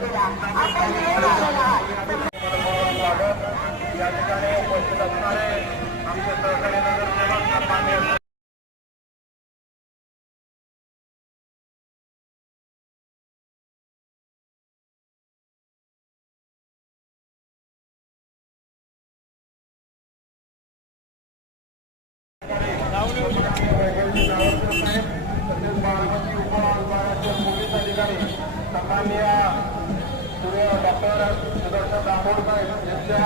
या ठिकाणी उपस्थित असणारे आमचे सहकारी नगरसेवक सन्माननीय सन्माननीय सूर्य डॉक्टर सुदर्शन दाभोळकर यांच्या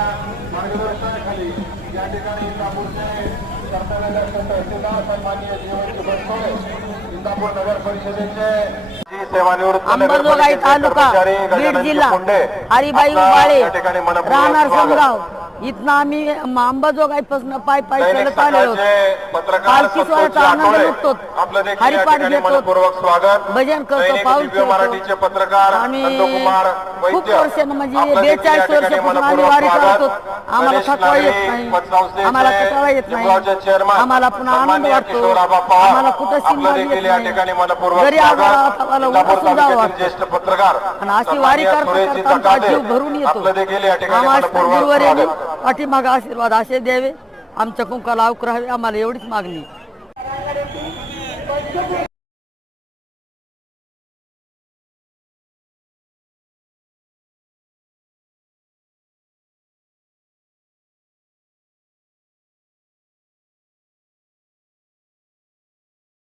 मार्गदर्शनाखाली या ठिकाणी इंदापूरचे कर्तव्याचे तहसीलदार सन्माननीय जीवन बनसोडे इंदापूर नगर परिषदेचे अंबरजोगाई तालुका बीड जिल्हा हरिबाई उबाळे राहणार. समगाव इथनं आम्ही अंबाजोगाई पासून पाय पाय चलत आलेलो पत्रकार पालखी सोहळ्याचा आनंद लुटतो. हरिपाठ घेतो भजन करतो पाऊल खेळतो पत्रकार आम्ही खूप वर्षानं म्हणजे देखील या बेचाळीस वर्षापासून आम्ही वारी. करतो आम्हाला थकवा येत नाही. आम्हाला थकवा येत नाही. आम्हाला पुन्हा आनंद वाटतो. आम्हाला कुठं देखील येत या नाही. घरी. आम्हाला उगाच जावं वाटतं. ज्येष्ठ पत्रकार आणि अशी वारी करता. जीव भरून येतो. आम्हाला स्वागत. पाठीमागा आशीर्वाद असे द्यावे. आमच्या कुंकाला अवक राहावे. आम्हाला एवढीच मागणी.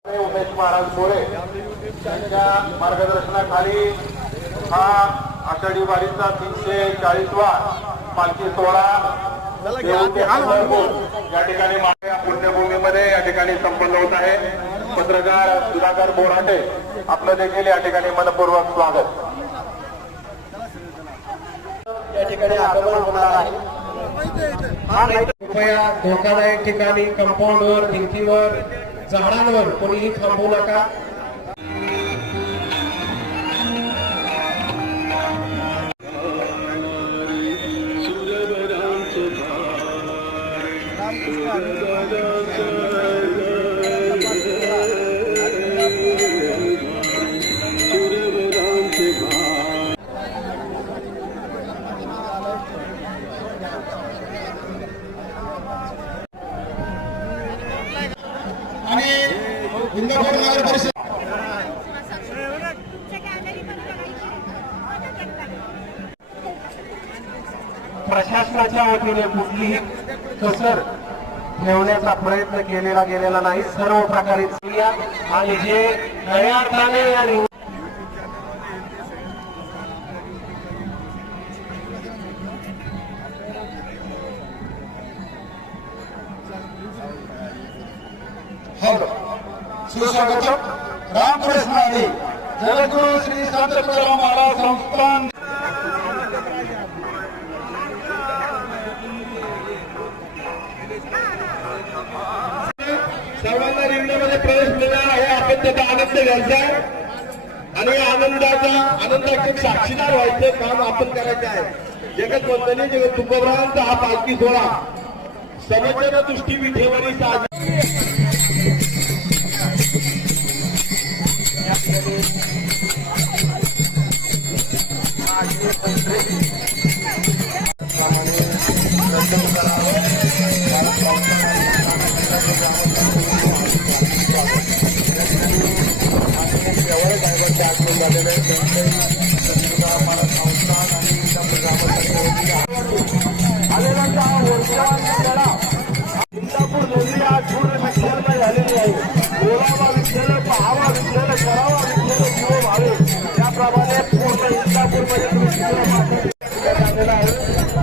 उमेश महाराज मोरे त्यांच्या मार्गदर्शनाखाली हा आषाढी वारीचा तीनशे चाळीसवा पालखी सोहळा. या ठिकाणी माझ्या पुण्यभूमीमध्ये या ठिकाणी संपन्न होत आहे. पत्रकार सुधाकर बोराटे आपलं देखील या ठिकाणी मनपूर्वक स्वागत. या ठिकाणी आगमन होणार आहे. कृपया धोकादायक ठिकाणी कंपाऊंडवर भिंतीवर झाडांवर कोणीही थांबू नका. प्रशासनाच्या वतीने कुठलीही कसर ठेवण्याचा प्रयत्न केलेला गेलेला नाही. सर्व प्रकारे आणि जे नव्या अर्थाने या निवड- हो. सुस्वागतम. रामकृष्ण हरी जगद्गुरु श्री संत तुकाराम महाराज संस्थान आपण त्याचा आनंद घ्यायचा आहे. आणि आनंदाचा आनंदाचे साक्षीदार व्हायचं काम आपण करायचं आहे जगत वंदने जगत तुकोबरावांचा हा पालखी सोहळा समजन दृष्टी विठेवरी साज इंदापूर आज पूर्ण झालेली आहे बोलावा विठ्ठल पाहावा विठ्ठल करावा विठ्ठल जीव व्हावे त्याप्रमाणे पूर्ण इंदापूरमध्ये झालेला आहे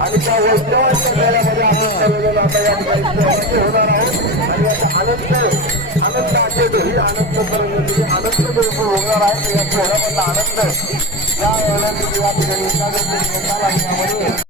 आणि त्या वैष्णवांच्या मेळ्यामध्ये आपण आता या ठिकाणी होणार आहोत आणि याचा आनंद आनंद असेल ही आनंद डोंगर आनंद आहे या सोहळ्यामधला आनंद या या ठिकाणी एकाग्रतेने घेताना यामध्ये